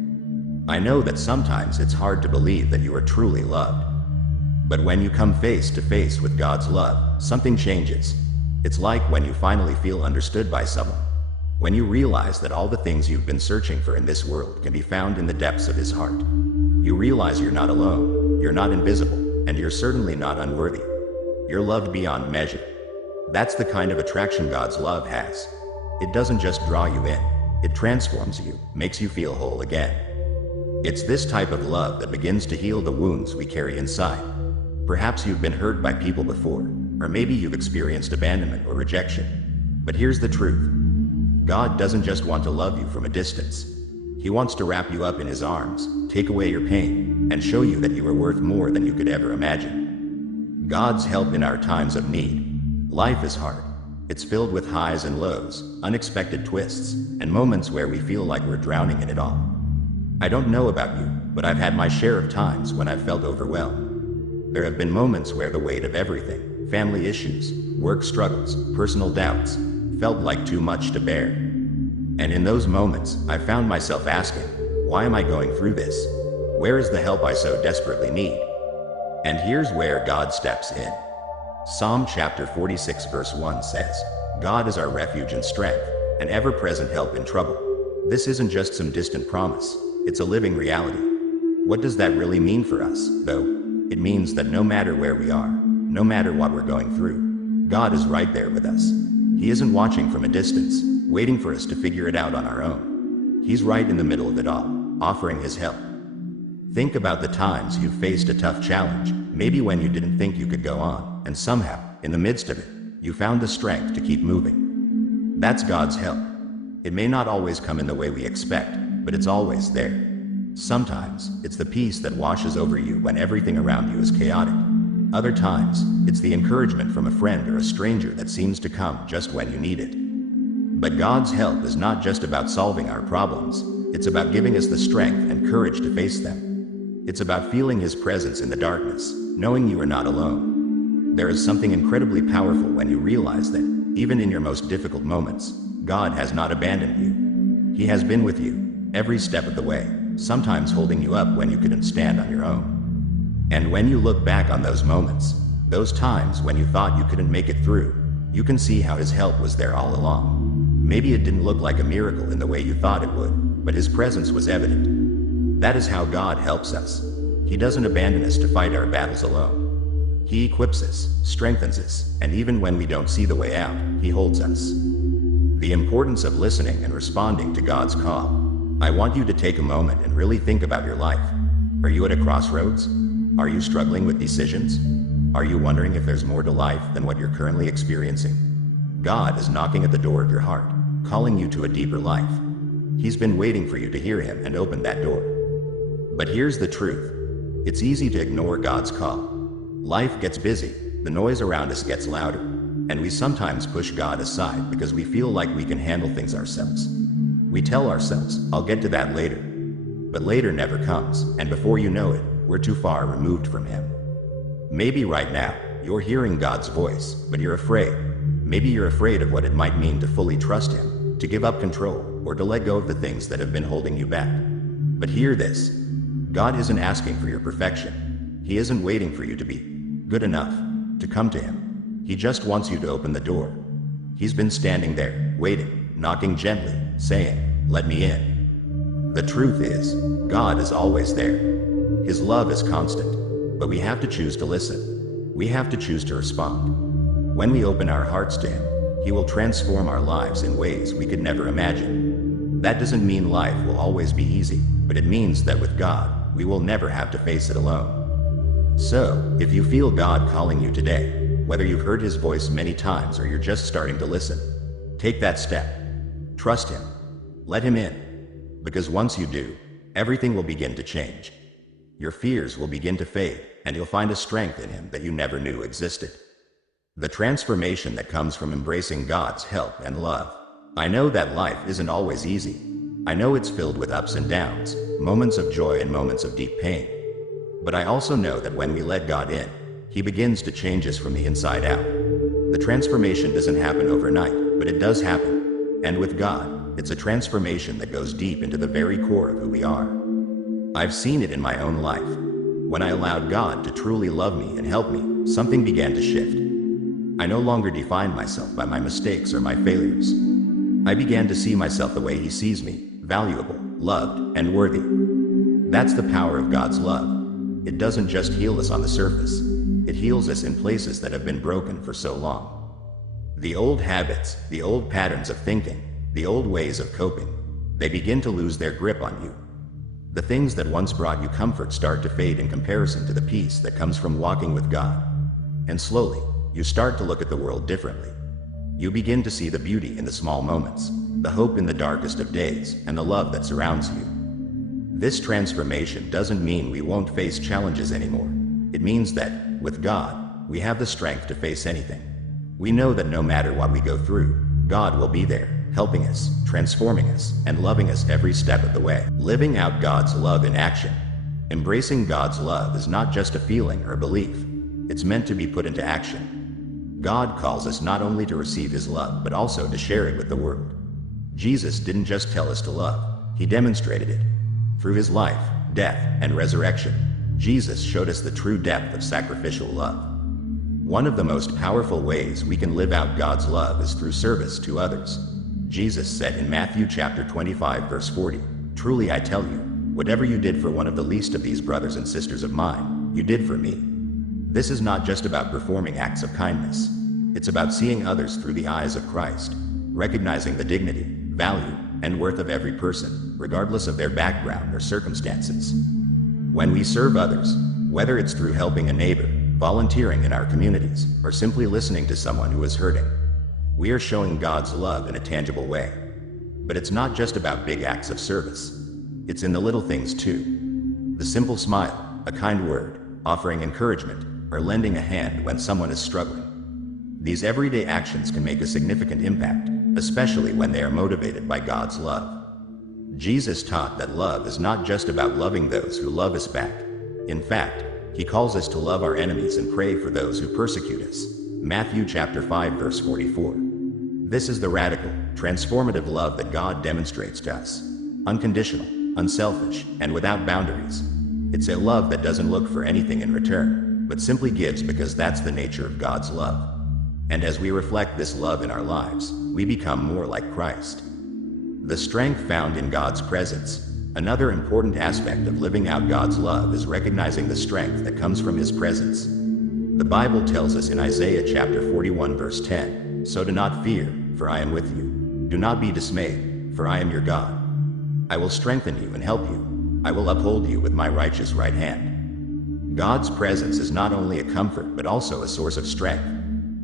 I know that sometimes it's hard to believe that you are truly loved. But when you come face to face with God's love, something changes. It's like when you finally feel understood by someone. When you realize that all the things you've been searching for in this world can be found in the depths of His heart. You realize you're not alone, you're not invisible, and you're certainly not unworthy. You're loved beyond measure. That's the kind of attraction God's love has. It doesn't just draw you in, it transforms you, makes you feel whole again. It's this type of love that begins to heal the wounds we carry inside. Perhaps you've been hurt by people before, or maybe you've experienced abandonment or rejection. But here's the truth. God doesn't just want to love you from a distance. He wants to wrap you up in His arms, take away your pain, and show you that you are worth more than you could ever imagine. God's help in our times of need. Life is hard. It's filled with highs and lows, unexpected twists, and moments where we feel like we're drowning in it all. I don't know about you, but I've had my share of times when I've felt overwhelmed. There have been moments where the weight of everything, family issues, work struggles, personal doubts, felt like too much to bear. And in those moments, I found myself asking, why am I going through this? Where is the help I so desperately need? And here's where God steps in. Psalm chapter 46 verse 1 says, God is our refuge and strength, an ever-present help in trouble. This isn't just some distant promise, it's a living reality. What does that really mean for us, though? It means that no matter where we are, no matter what we're going through, God is right there with us. He isn't watching from a distance, waiting for us to figure it out on our own. He's right in the middle of it all, offering His help. Think about the times you've faced a tough challenge, maybe when you didn't think you could go on, and somehow, in the midst of it, you found the strength to keep moving. That's God's help. It may not always come in the way we expect, but it's always there. Sometimes, it's the peace that washes over you when everything around you is chaotic. Other times, it's the encouragement from a friend or a stranger that seems to come just when you need it. But God's help is not just about solving our problems, it's about giving us the strength and courage to face them. It's about feeling His presence in the darkness, knowing you are not alone. There is something incredibly powerful when you realize that, even in your most difficult moments, God has not abandoned you. He has been with you, every step of the way, sometimes holding you up when you couldn't stand on your own. And when you look back on those moments, those times when you thought you couldn't make it through, you can see how His help was there all along. Maybe it didn't look like a miracle in the way you thought it would, but His presence was evident. That is how God helps us. He doesn't abandon us to fight our battles alone. He equips us, strengthens us, and even when we don't see the way out, He holds us. The importance of listening and responding to God's call. I want you to take a moment and really think about your life. Are you at a crossroads? Are you struggling with decisions? Are you wondering if there's more to life than what you're currently experiencing? God is knocking at the door of your heart, calling you to a deeper life. He's been waiting for you to hear Him and open that door. But here's the truth. It's easy to ignore God's call. Life gets busy, the noise around us gets louder, and we sometimes push God aside because we feel like we can handle things ourselves. We tell ourselves, I'll get to that later. But later never comes, and before you know it, we're too far removed from Him. Maybe right now, you're hearing God's voice, but you're afraid. Maybe you're afraid of what it might mean to fully trust Him, to give up control, or to let go of the things that have been holding you back. But hear this. God isn't asking for your perfection. He isn't waiting for you to be good enough to come to Him. He just wants you to open the door. He's been standing there, waiting, knocking gently, saying, "Let me in." The truth is, God is always there. His love is constant. But we have to choose to listen. We have to choose to respond. When we open our hearts to Him, He will transform our lives in ways we could never imagine. That doesn't mean life will always be easy, but it means that with God, we will never have to face it alone. So, if you feel God calling you today, whether you've heard His voice many times or you're just starting to listen, take that step. Trust Him. Let Him in. Because once you do, everything will begin to change. Your fears will begin to fade, and you'll find a strength in Him that you never knew existed. The transformation that comes from embracing God's help and love. I know that life isn't always easy. I know it's filled with ups and downs, moments of joy and moments of deep pain. But I also know that when we let God in, He begins to change us from the inside out. The transformation doesn't happen overnight, but it does happen. And with God, it's a transformation that goes deep into the very core of who we are. I've seen it in my own life. When I allowed God to truly love me and help me, something began to shift. I no longer defined myself by my mistakes or my failures. I began to see myself the way He sees me, valuable, loved, and worthy. That's the power of God's love. It doesn't just heal us on the surface. It heals us in places that have been broken for so long. The old habits, the old patterns of thinking, the old ways of coping, they begin to lose their grip on you. The things that once brought you comfort start to fade in comparison to the peace that comes from walking with God. And slowly, you start to look at the world differently. You begin to see the beauty in the small moments, the hope in the darkest of days, and the love that surrounds you. This transformation doesn't mean we won't face challenges anymore. It means that, with God, we have the strength to face anything. We know that no matter what we go through, God will be there, helping us, transforming us, and loving us every step of the way. Living out God's love in action. Embracing God's love is not just a feeling or belief. It's meant to be put into action. God calls us not only to receive His love, but also to share it with the world. Jesus didn't just tell us to love, He demonstrated it. Through His life, death, and resurrection, Jesus showed us the true depth of sacrificial love. One of the most powerful ways we can live out God's love is through service to others. Jesus said in Matthew chapter 25 verse 40, "Truly I tell you, whatever you did for one of the least of these brothers and sisters of mine, you did for me." This is not just about performing acts of kindness. It's about seeing others through the eyes of Christ, recognizing the dignity, value, and worth of every person, regardless of their background or circumstances. When we serve others, whether it's through helping a neighbor, volunteering in our communities, or simply listening to someone who is hurting, we are showing God's love in a tangible way. But it's not just about big acts of service. It's in the little things too. The simple smile, a kind word, offering encouragement, or lending a hand when someone is struggling. These everyday actions can make a significant impact, especially when they are motivated by God's love. Jesus taught that love is not just about loving those who love us back. In fact, He calls us to love our enemies and pray for those who persecute us. Matthew chapter 5 verse 44. This is the radical, transformative love that God demonstrates to us. Unconditional, unselfish, and without boundaries. It's a love that doesn't look for anything in return, but simply gives because that's the nature of God's love. And as we reflect this love in our lives, we become more like Christ. The strength found in God's presence. Another important aspect of living out God's love is recognizing the strength that comes from His presence. The Bible tells us in Isaiah chapter 41 verse 10, "So do not fear, for I am with you. Do not be dismayed, for I am your God. I will strengthen you and help you. I will uphold you with my righteous right hand." God's presence is not only a comfort but also a source of strength.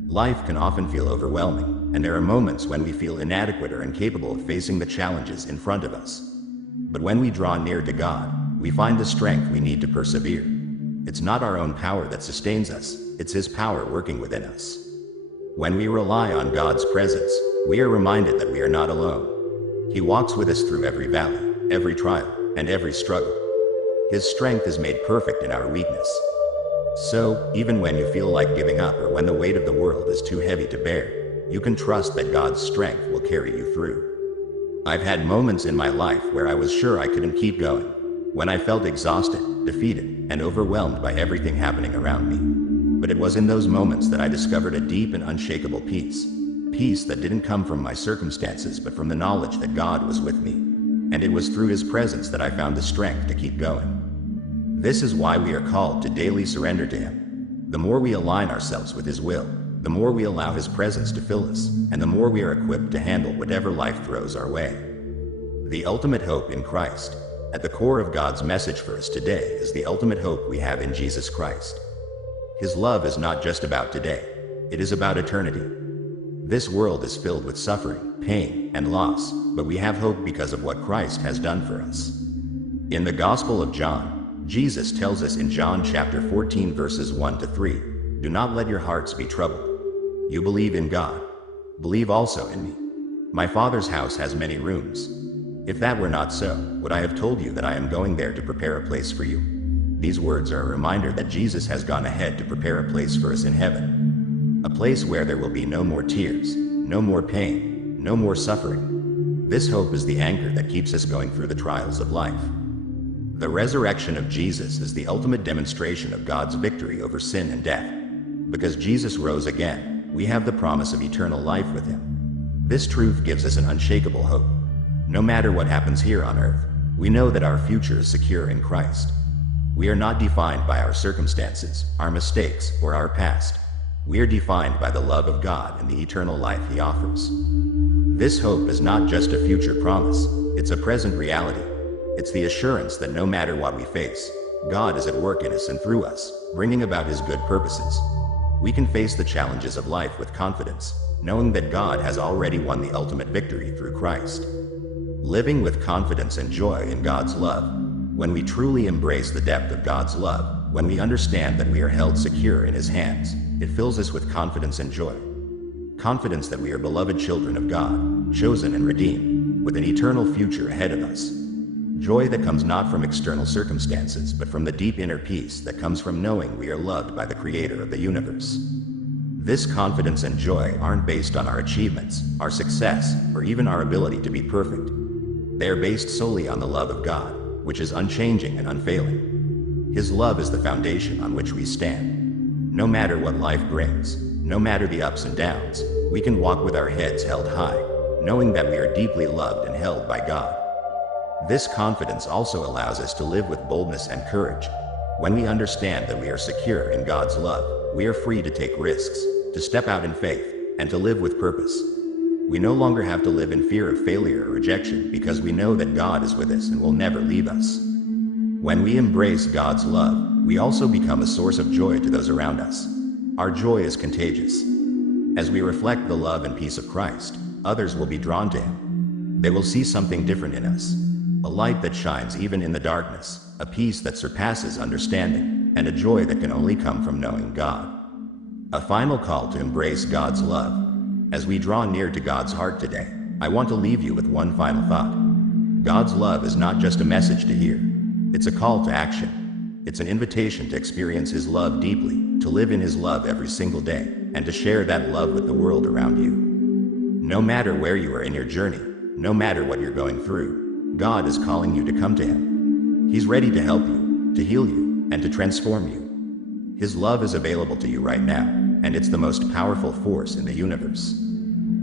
Life can often feel overwhelming, and there are moments when we feel inadequate or incapable of facing the challenges in front of us. But when we draw near to God, we find the strength we need to persevere. It's not our own power that sustains us, it's His power working within us. When we rely on God's presence, we are reminded that we are not alone. He walks with us through every valley, every trial, and every struggle. His strength is made perfect in our weakness. So, even when you feel like giving up or when the weight of the world is too heavy to bear, you can trust that God's strength will carry you through. I've had moments in my life where I was sure I couldn't keep going, when I felt exhausted, defeated, and overwhelmed by everything happening around me. But it was in those moments that I discovered a deep and unshakable peace. Peace that didn't come from my circumstances but from the knowledge that God was with me. And it was through His presence that I found the strength to keep going. This is why we are called to daily surrender to Him. The more we align ourselves with His will, the more we allow His presence to fill us, and the more we are equipped to handle whatever life throws our way. The ultimate hope in Christ. At the core of God's message for us today is the ultimate hope we have in Jesus Christ. His love is not just about today, it is about eternity. This world is filled with suffering, pain, and loss, but we have hope because of what Christ has done for us. In the Gospel of John, Jesus tells us in John chapter 14 verses 1 to 3, "Do not let your hearts be troubled. You believe in God. Believe also in me. My Father's house has many rooms. If that were not so, would I have told you that I am going there to prepare a place for you?" These words are a reminder that Jesus has gone ahead to prepare a place for us in heaven. A place where there will be no more tears, no more pain, no more suffering. This hope is the anchor that keeps us going through the trials of life. The resurrection of Jesus is the ultimate demonstration of God's victory over sin and death. Because Jesus rose again, we have the promise of eternal life with Him. This truth gives us an unshakable hope. No matter what happens here on earth, we know that our future is secure in Christ. We are not defined by our circumstances, our mistakes, or our past. We are defined by the love of God and the eternal life He offers. This hope is not just a future promise, it's a present reality. It's the assurance that no matter what we face, God is at work in us and through us, bringing about His good purposes. We can face the challenges of life with confidence, knowing that God has already won the ultimate victory through Christ. Living with confidence and joy in God's love. When we truly embrace the depth of God's love, when we understand that we are held secure in His hands, it fills us with confidence and joy. Confidence that we are beloved children of God, chosen and redeemed, with an eternal future ahead of us. Joy that comes not from external circumstances, but from the deep inner peace that comes from knowing we are loved by the Creator of the universe. This confidence and joy aren't based on our achievements, our success, or even our ability to be perfect. They are based solely on the love of God, which is unchanging and unfailing. His love is the foundation on which we stand. No matter what life brings, no matter the ups and downs, we can walk with our heads held high, knowing that we are deeply loved and held by God. This confidence also allows us to live with boldness and courage. When we understand that we are secure in God's love, we are free to take risks, to step out in faith, and to live with purpose. We no longer have to live in fear of failure or rejection because we know that God is with us and will never leave us. When we embrace God's love, we also become a source of joy to those around us. Our joy is contagious. As we reflect the love and peace of Christ, others will be drawn to Him. They will see something different in us. A light that shines even in the darkness, a peace that surpasses understanding, and a joy that can only come from knowing God. A final call to embrace God's love. As we draw near to God's heart today, I want to leave you with one final thought. God's love is not just a message to hear. It's a call to action. It's an invitation to experience His love deeply, to live in His love every single day, and to share that love with the world around you. No matter where you are in your journey, no matter what you're going through, God is calling you to come to Him. He's ready to help you, to heal you, and to transform you. His love is available to you right now, and it's the most powerful force in the universe.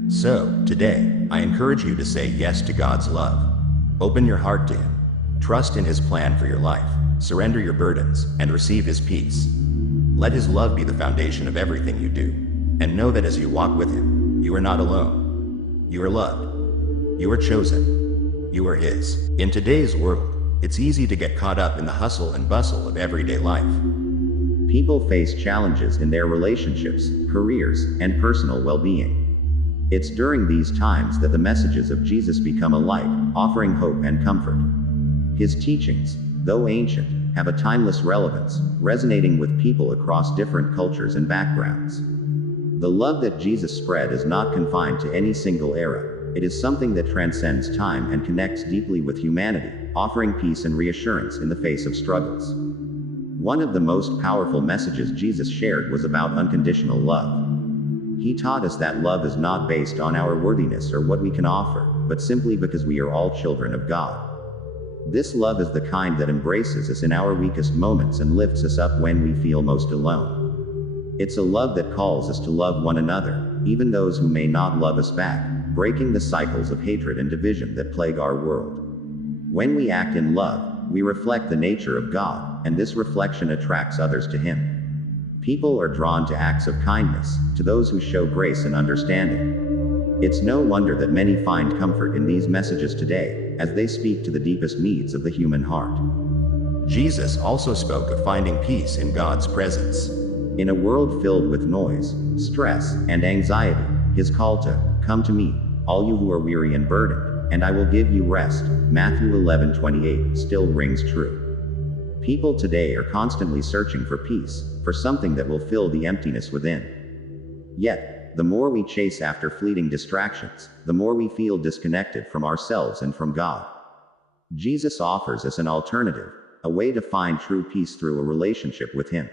So, today, I encourage you to say yes to God's love. Open your heart to Him. Trust in His plan for your life. Surrender your burdens, and receive His peace. Let His love be the foundation of everything you do. And know that as you walk with Him, you are not alone. You are loved. You are chosen. You are His. In today's world, it's easy to get caught up in the hustle and bustle of everyday life. People face challenges in their relationships, careers, and personal well-being. It's during these times that the messages of Jesus become a light, offering hope and comfort. His teachings, though ancient, have a timeless relevance, resonating with people across different cultures and backgrounds. The love that Jesus spread is not confined to any single era. It is something that transcends time and connects deeply with humanity, offering peace and reassurance in the face of struggles. One of the most powerful messages Jesus shared was about unconditional love. He taught us that love is not based on our worthiness or what we can offer, but simply because we are all children of God. This love is the kind that embraces us in our weakest moments and lifts us up when we feel most alone. It's a love that calls us to love one another, even those who may not love us back, breaking the cycles of hatred and division that plague our world. When we act in love, we reflect the nature of God, and this reflection attracts others to Him. People are drawn to acts of kindness, to those who show grace and understanding. It's no wonder that many find comfort in these messages today, as they speak to the deepest needs of the human heart. Jesus also spoke of finding peace in God's presence. In a world filled with noise, stress, and anxiety, His call to, "Come to me, all you who are weary and burdened, and I will give you rest," Matthew 11:28, still rings true. People today are constantly searching for peace, for something that will fill the emptiness within. Yet, the more we chase after fleeting distractions, the more we feel disconnected from ourselves and from God. Jesus offers us an alternative, a way to find true peace through a relationship with Him.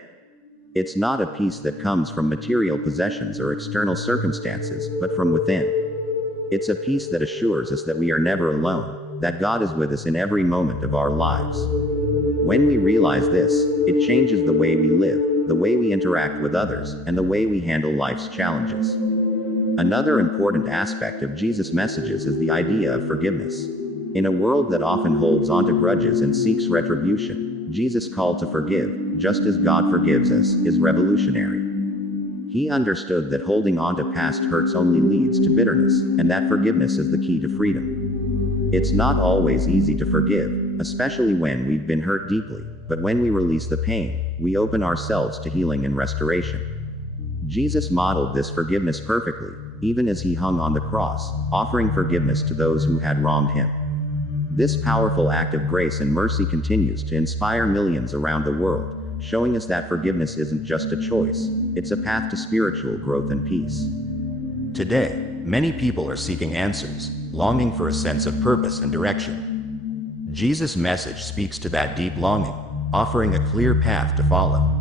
It's not a peace that comes from material possessions or external circumstances, but from within. It's a peace that assures us that we are never alone, that God is with us in every moment of our lives. When we realize this, it changes the way we live, the way we interact with others, and the way we handle life's challenges. Another important aspect of Jesus' messages is the idea of forgiveness. In a world that often holds onto grudges and seeks retribution, Jesus' call to forgive, just as God forgives us, is revolutionary. He understood that holding on to past hurts only leads to bitterness, and that forgiveness is the key to freedom. It's not always easy to forgive, especially when we've been hurt deeply, but when we release the pain, we open ourselves to healing and restoration. Jesus modeled this forgiveness perfectly, even as He hung on the cross, offering forgiveness to those who had wronged Him. This powerful act of grace and mercy continues to inspire millions around the world, showing us that forgiveness isn't just a choice, it's a path to spiritual growth and peace. Today, many people are seeking answers, longing for a sense of purpose and direction. Jesus' message speaks to that deep longing, offering a clear path to follow.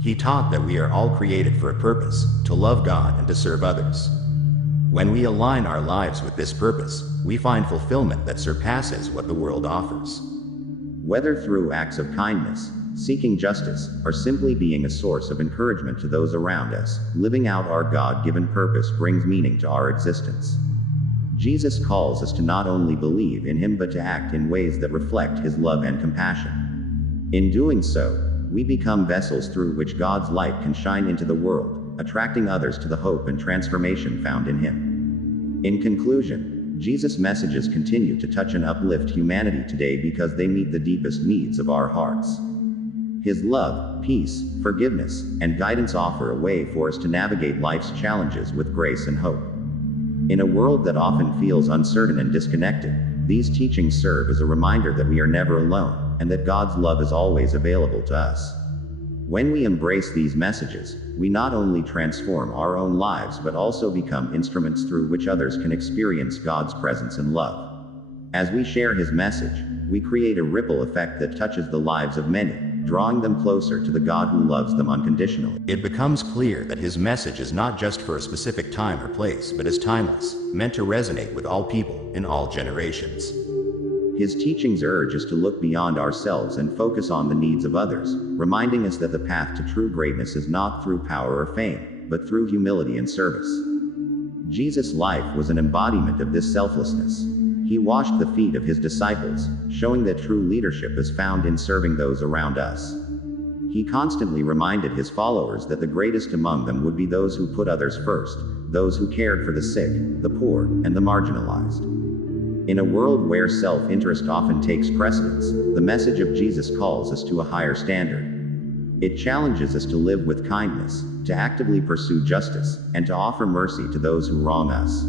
He taught that we are all created for a purpose, to love God and to serve others. When we align our lives with this purpose, we find fulfillment that surpasses what the world offers. Whether through acts of kindness, seeking justice, or simply being a source of encouragement to those around us, living out our God-given purpose brings meaning to our existence. Jesus calls us to not only believe in Him but to act in ways that reflect His love and compassion. In doing so, we become vessels through which God's light can shine into the world, attracting others to the hope and transformation found in Him. In conclusion, Jesus' messages continue to touch and uplift humanity today because they meet the deepest needs of our hearts. His love, peace, forgiveness, and guidance offer a way for us to navigate life's challenges with grace and hope. In a world that often feels uncertain and disconnected, these teachings serve as a reminder that we are never alone, and that God's love is always available to us. When we embrace these messages, we not only transform our own lives but also become instruments through which others can experience God's presence and love. As we share His message, we create a ripple effect that touches the lives of many, drawing them closer to the God who loves them unconditionally. It becomes clear that His message is not just for a specific time or place but is timeless, meant to resonate with all people, in all generations. His teachings urge us to look beyond ourselves and focus on the needs of others, reminding us that the path to true greatness is not through power or fame, but through humility and service. Jesus' life was an embodiment of this selflessness. He washed the feet of His disciples, showing that true leadership is found in serving those around us. He constantly reminded His followers that the greatest among them would be those who put others first, those who cared for the sick, the poor, and the marginalized. In a world where self-interest often takes precedence, the message of Jesus calls us to a higher standard. It challenges us to live with kindness, to actively pursue justice, and to offer mercy to those who wrong us.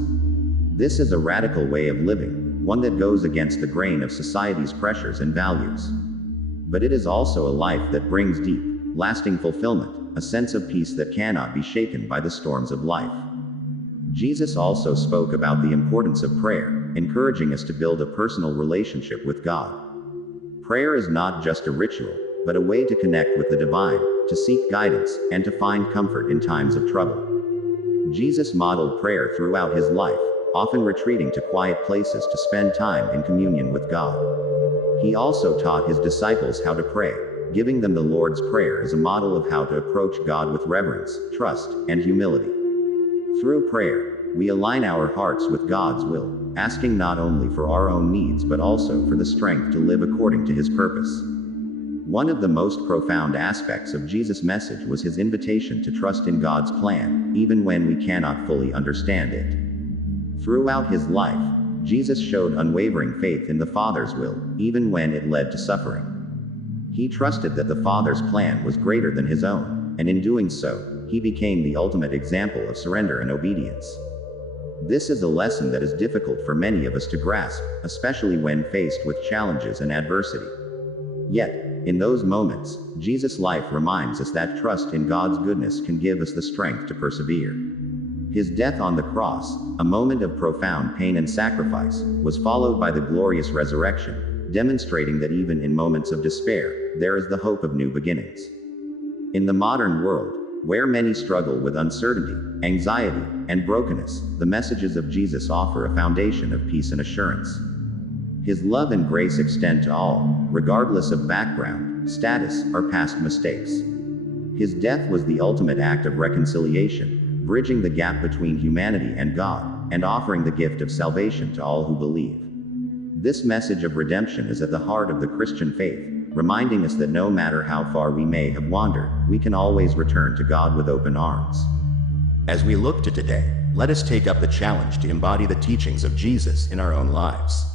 This is a radical way of living, one that goes against the grain of society's pressures and values. But it is also a life that brings deep, lasting fulfillment, a sense of peace that cannot be shaken by the storms of life. Jesus also spoke about the importance of prayer, encouraging us to build a personal relationship with God. Prayer is not just a ritual, but a way to connect with the divine, to seek guidance, and to find comfort in times of trouble. Jesus modeled prayer throughout His life, often retreating to quiet places to spend time in communion with God. He also taught His disciples how to pray, giving them the Lord's Prayer as a model of how to approach God with reverence, trust, and humility. Through prayer, we align our hearts with God's will, asking not only for our own needs but also for the strength to live according to His purpose. One of the most profound aspects of Jesus' message was His invitation to trust in God's plan, even when we cannot fully understand it. Throughout His life, Jesus showed unwavering faith in the Father's will, even when it led to suffering. He trusted that the Father's plan was greater than His own, and in doing so, He became the ultimate example of surrender and obedience. This is a lesson that is difficult for many of us to grasp, especially when faced with challenges and adversity. Yet, in those moments, Jesus' life reminds us that trust in God's goodness can give us the strength to persevere. His death on the cross, a moment of profound pain and sacrifice, was followed by the glorious resurrection, demonstrating that even in moments of despair, there is the hope of new beginnings. In the modern world, where many struggle with uncertainty, anxiety, and brokenness, the messages of Jesus offer a foundation of peace and assurance. His love and grace extend to all, regardless of background, status, or past mistakes. His death was the ultimate act of reconciliation, bridging the gap between humanity and God, and offering the gift of salvation to all who believe. This message of redemption is at the heart of the Christian faith, reminding us that no matter how far we may have wandered, we can always return to God with open arms. As we look to today, let us take up the challenge to embody the teachings of Jesus in our own lives.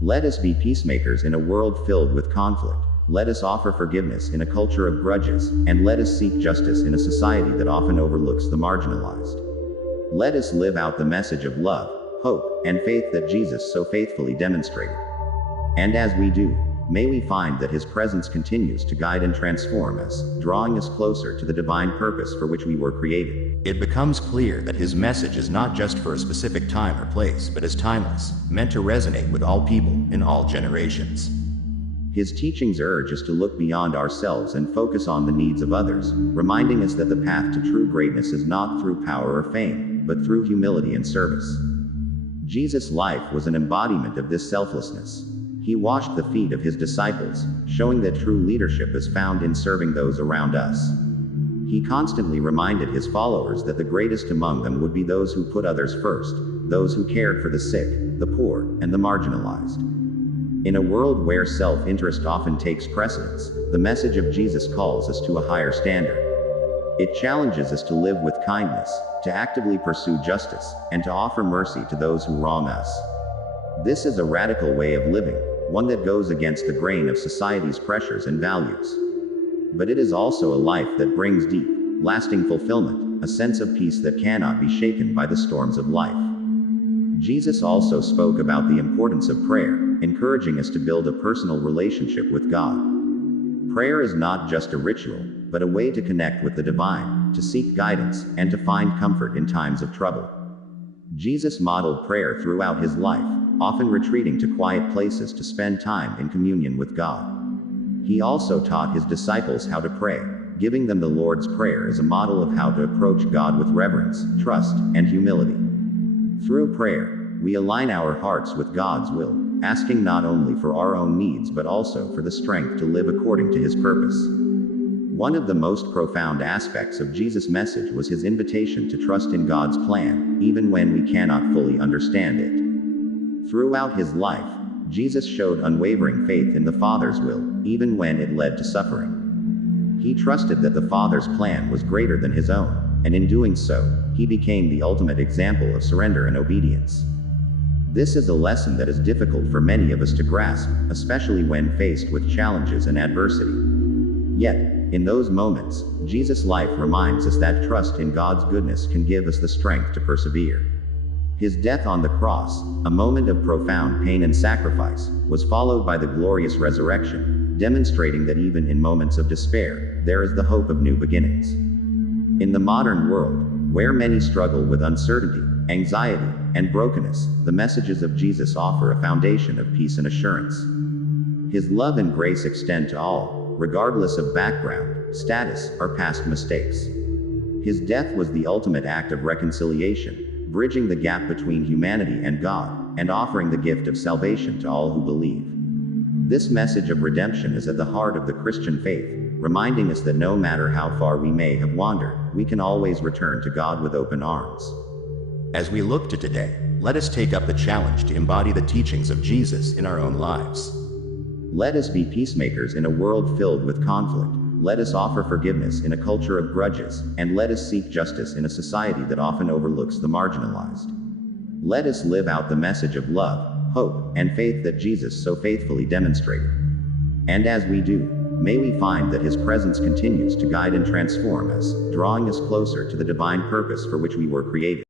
Let us be peacemakers in a world filled with conflict. Let us offer forgiveness in a culture of grudges, and let us seek justice in a society that often overlooks the marginalized. Let us live out the message of love, hope, and faith that Jesus so faithfully demonstrated. And as we do, may we find that His presence continues to guide and transform us, drawing us closer to the divine purpose for which we were created. It becomes clear that His message is not just for a specific time or place, but is timeless, meant to resonate with all people, in all generations. His teachings urge us to look beyond ourselves and focus on the needs of others, reminding us that the path to true greatness is not through power or fame, but through humility and service. Jesus' life was an embodiment of this selflessness. He washed the feet of His disciples, showing that true leadership is found in serving those around us. He constantly reminded His followers that the greatest among them would be those who put others first, those who cared for the sick, the poor, and the marginalized. In a world where self-interest often takes precedence, the message of Jesus calls us to a higher standard. It challenges us to live with kindness, to actively pursue justice, and to offer mercy to those who wrong us. This is a radical way of living, one that goes against the grain of society's pressures and values. But it is also a life that brings deep, lasting fulfillment, a sense of peace that cannot be shaken by the storms of life. Jesus also spoke about the importance of prayer, encouraging us to build a personal relationship with God. Prayer is not just a ritual, but a way to connect with the divine, to seek guidance, and to find comfort in times of trouble. Jesus modeled prayer throughout His life, often retreating to quiet places to spend time in communion with God. He also taught His disciples how to pray, giving them the Lord's Prayer as a model of how to approach God with reverence, trust, and humility. Through prayer, we align our hearts with God's will, asking not only for our own needs but also for the strength to live according to His purpose. One of the most profound aspects of Jesus' message was His invitation to trust in God's plan, even when we cannot fully understand it. Throughout His life, Jesus showed unwavering faith in the Father's will, even when it led to suffering. He trusted that the Father's plan was greater than His own, and in doing so, He became the ultimate example of surrender and obedience. This is a lesson that is difficult for many of us to grasp, especially when faced with challenges and adversity. Yet, in those moments, Jesus' life reminds us that trust in God's goodness can give us the strength to persevere. His death on the cross, a moment of profound pain and sacrifice, was followed by the glorious resurrection, demonstrating that even in moments of despair, there is the hope of new beginnings. In the modern world, where many struggle with uncertainty, anxiety, and brokenness, the messages of Jesus offer a foundation of peace and assurance. His love and grace extend to all, regardless of background, status, or past mistakes. His death was the ultimate act of reconciliation, bridging the gap between humanity and God, and offering the gift of salvation to all who believe. This message of redemption is at the heart of the Christian faith, reminding us that no matter how far we may have wandered, we can always return to God with open arms. As we look to today, let us take up the challenge to embody the teachings of Jesus in our own lives. Let us be peacemakers in a world filled with conflict. Let us offer forgiveness in a culture of grudges, and let us seek justice in a society that often overlooks the marginalized. Let us live out the message of love, hope, and faith that Jesus so faithfully demonstrated. And as we do, may we find that His presence continues to guide and transform us, drawing us closer to the divine purpose for which we were created.